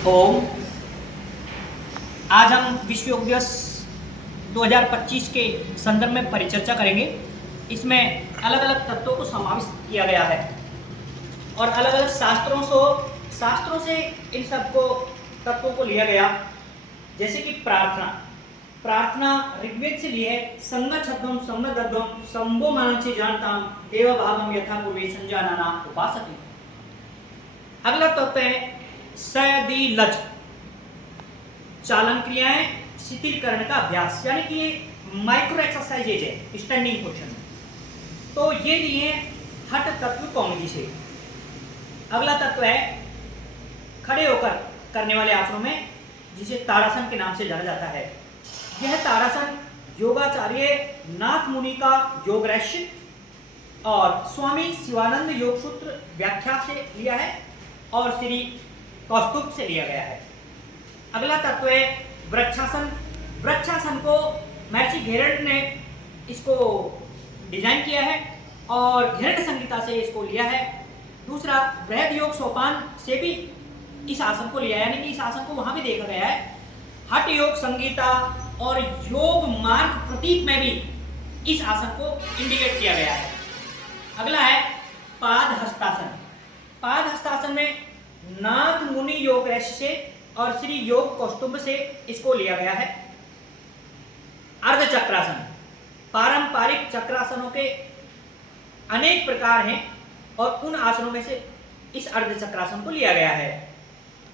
ओम। आज हम विश्व योग दिवस 2025 के संदर्भ में परिचर्चा करेंगे। इसमें अलग अलग तत्वों को समाविष्ट किया गया है और अलग अलग शास्त्रों से इन सबको तत्वों को लिया गया। जैसे कि प्रार्थना ऋग्वेद से ली है। संगच्छद्वम सम्मदद्वम संभो मानसी जानताम देव भावम यथा पूर्वे संजानाना उपासते। अगला तत्व है सदिलज, चालन क्रियाएं, शिथिलकरण का अभ्यास, यानी कि ये माइक्रो एक्सरसाइजेज है स्टैंडिंग पोजीशन में। तो ये लिए हठ तत्व कौमुदी से। अगला तत्व है खड़े होकर करने वाले आसनों में, जिसे ताड़ासन के नाम से जाना जाता है। यह ताड़ासन योगाचार्य नाथ मुनि का योग रहस्य और स्वामी शिवानंद योग सूत्र व्याख्या से लिया है और श्री कौस्तुभ से लिया गया है। अगला तत्व है वृक्षासन। वृक्षासन को महर्षि घेरंड ने इसको डिजाइन किया है और घेरंड संहिता से इसको लिया है। दूसरा बृहद योग सोपान से भी इस आसन को लिया है, यानी कि इस आसन को वहां भी देखा गया है। हठ योग संहिता और योग मार्ग प्रतीक में भी इस आसन को इंडिकेट किया गया है। अगला है पाद हस्तासन। पाद हस्तासन में नाथ मुनि योग रहस्य से और श्री योग कौस्तुभ से इसको लिया गया है। अर्ध चक्रासन। पारंपरिक चक्रासनों के अनेक प्रकार हैं और उन आसनों में से इस अर्ध चक्रासन को लिया गया है।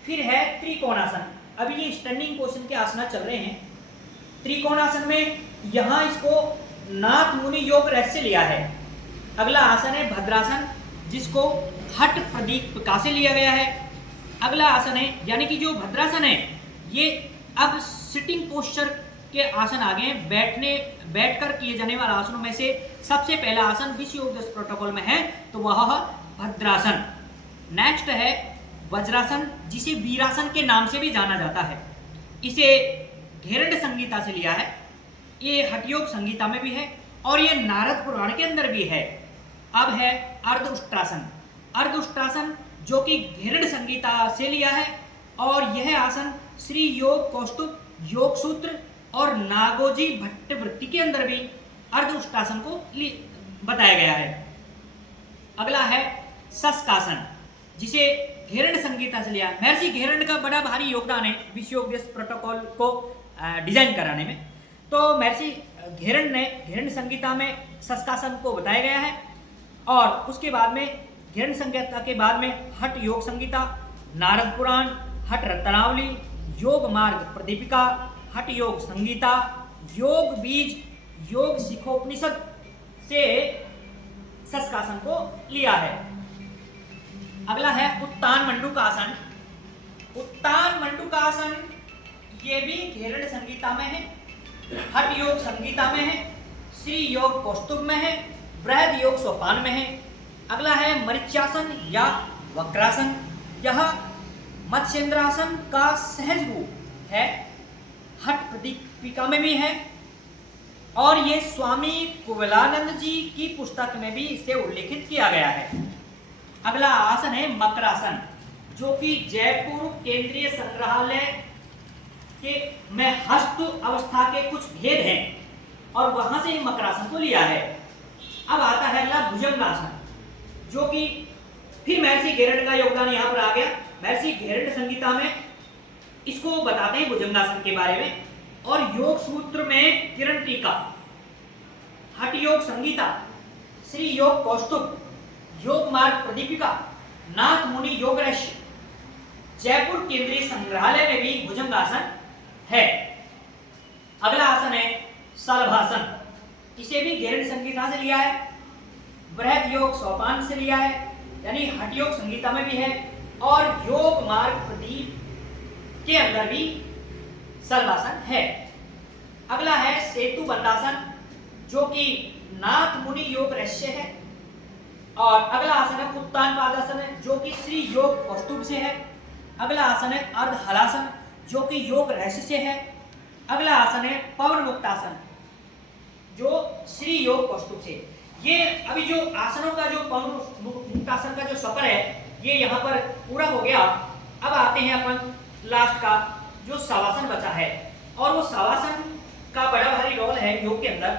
फिर है त्रिकोणासन। अभी ये स्टैंडिंग पोजीशन के आसन चल रहे हैं। त्रिकोणासन में यहां इसको नाथ मुनि योग रहस्य से लिया है। अगला आसन है भद्रासन, जिसको हठ प्रदीपिका से लिया गया है। अगला आसन है, यानी कि जो भद्रासन है, ये अब सिटिंग पोस्चर के आसन आ गए हैं। बैठकर किए जाने वाले आसनों में से सबसे पहला आसन विश्व योग दिवस प्रोटोकॉल में है, तो वह भद्रासन। नेक्स्ट है वज्रासन, जिसे वीरासन के नाम से भी जाना जाता है। इसे घेरंड संहिता से लिया है। ये हठयोग संहिता में भी है और ये नारद पुराण के अंदर भी है। अब है अर्ध उष्ट्रासन। अर्ध उष्ट्रासन जो कि घेरंड संहिता से लिया है और यह आसन श्री योग कौस्तुभ योग सूत्र और नागोजी भट्टवृत्ति के अंदर भी अर्ध उष्ट्रासन को बताया गया है। अगला है शस्कासन, जिसे घेरंड संहिता से लिया। महर्षि घेरंड का बड़ा भारी योगदान है विश्व योग दिवस प्रोटोकॉल को डिजाइन कराने में। तो महर्षि घेरंड ने घेरंड संहिता में शस्कासन को बताया गया है और उसके बाद में घेरंड संहिता के बाद में हठ योग संहिता, नारद पुराण, हठ रत्नावली, योग मार्ग प्रदीपिका, हठ योग संहिता, योग बीज, योग शिखोपनिषद से शस्कासन को लिया है। अगला है उत्तान मंडूकासन। उत्तान मंडूकासन ये भी घेरंड संहिता में है, हठ योग संहिता में है, श्री योग कौस्तुभ में है, बृहद योग सोपान में है। अगला है मरीच्यासन या वक्रासन। यह मत्स्येंद्रासन का सहज रूप है, हठ प्रदीपिका में भी है और ये स्वामी कुवलानंद जी की पुस्तक में भी इसे उल्लेखित किया गया है। अगला आसन है मकरासन, जो कि जयपुर केंद्रीय संग्रहालय के में हस्त अवस्था के कुछ भेद हैं और वहां से मकरासन को लिया है। अब आता है अगला भुजंगासन, जो कि फिर महर्षि घेरंड का योगदान यहां पर आ गया। महर्षि घेरंड संहिता में इसको बताते हैं भुजंगासन के बारे में और योग सूत्र में किरण टीका, हठ योग संहिता, श्री योग कौस्तुभ, योग मार्ग प्रदीपिका, नाथ मुनि योग रहस्य, जयपुर केंद्रीय संग्रहालय में भी भुजंगासन है। अगला आसन है शलभासन। इसे भी घेरंड संहिता से लिया है, बृहद योग सोपान से लिया है, यानी हठ योग संहिता में भी है और योग मार्ग प्रदीप के अंदर भी शलभासन है। अगला है सेतु बंधासन, जो कि नाथ मुनि योग रहस्य है और अगला आसन है उत्तान पादासन, जो कि श्री योग कौस्तुभ से है। अगला आसन है अर्ध हलासन, जो कि योग रहस्य से है। अगला आसन है पवन मुक्तासन, जो श्री योग कौस्तुभ से। ये अभी जो आसनों का जो पवन मुक्तासन का जो सफर है, ये यहाँ पर पूरा हो गया। अब आते हैं अपन लास्ट का जो शवासन बचा है, और वो शवासन का बड़ा भारी रोल है योग के अंदर,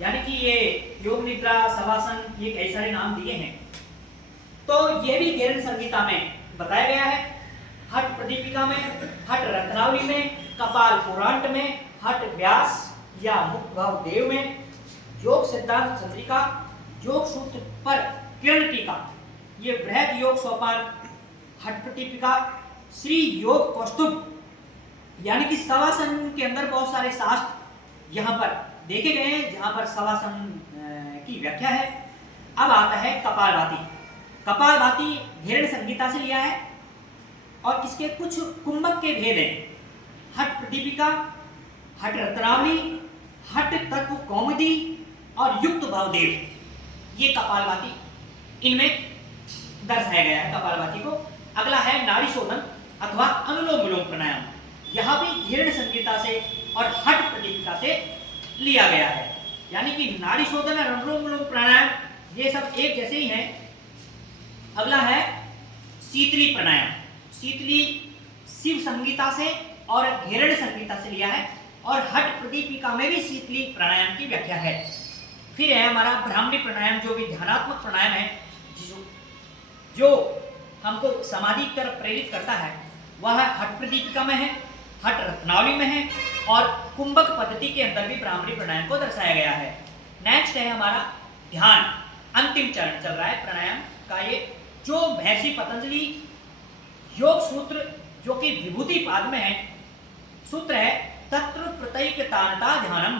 यानी कि ये योग निद्रा, शवासन, ये कई सारे नाम दिए हैं। तो ये भी घेरण संहिता में बताया गया है। हठ प्रदीपिका में, हठ रत्नावली में, कपाल पुराण में, हठ व्यास या मुक्त भाव देव में, योग सिद्धांत चंद्रिका, योग सूत्र पर किरण टीका, ये बृहद योग सोपान, हठ प्रदीपिका, श्री योग कौस्तुभ, यानी कि शवासन के अंदर बहुत सारे शास्त्र यहाँ पर देखे गए हैं जहाँ पर शवासन की व्याख्या है। अब आता है कपालभाति। कपालभाति घेरण संहिता से लिया है और इसके कुछ कुंभक के भेद हैं। हठ प्रदीपिका, हठ रत्नावली, हठ तत्व कौमुदी और युक्त भावदेव, ये कपालभाति इनमें दर्शाया गया है कपालभाति को। अगला है नाड़ी शोधन अथवा अनुलोम विलोम प्राणायाम, यहाँ भी घेरण संहिता से और हठ प्रदीपिका से लिया गया है, यानी कि नाड़ी शोधन और अनुलोम विलोम प्राणायाम ये सब एक जैसे ही हैं। अगला है शीतली प्राणायाम। शीतली शिव संहिता से और घेरण संहिता से लिया है और हठ प्रदीपिका में भी शीतली प्राणायाम की व्याख्या है। फिर है हमारा ब्राह्मणी प्राणायाम, जो भी ध्यानात्मक प्राणायाम है, जो हमको समाधि की तरफ प्रेरित करता है, वह हठ प्रदीपिका में है, हठ रत्नावली में है और कुंभक पद्धति के अंदर भी ब्राह्मणी प्राणायाम को दर्शाया गया है। नेक्स्ट है हमारा ध्यान, अंतिम चरण चल रहा है प्राणायाम का, ये जो महर्षि पतंजलि योग सूत्र जो कि विभूति पाद में है, सूत्र है तत्र प्रत्येक तानता ध्यानम,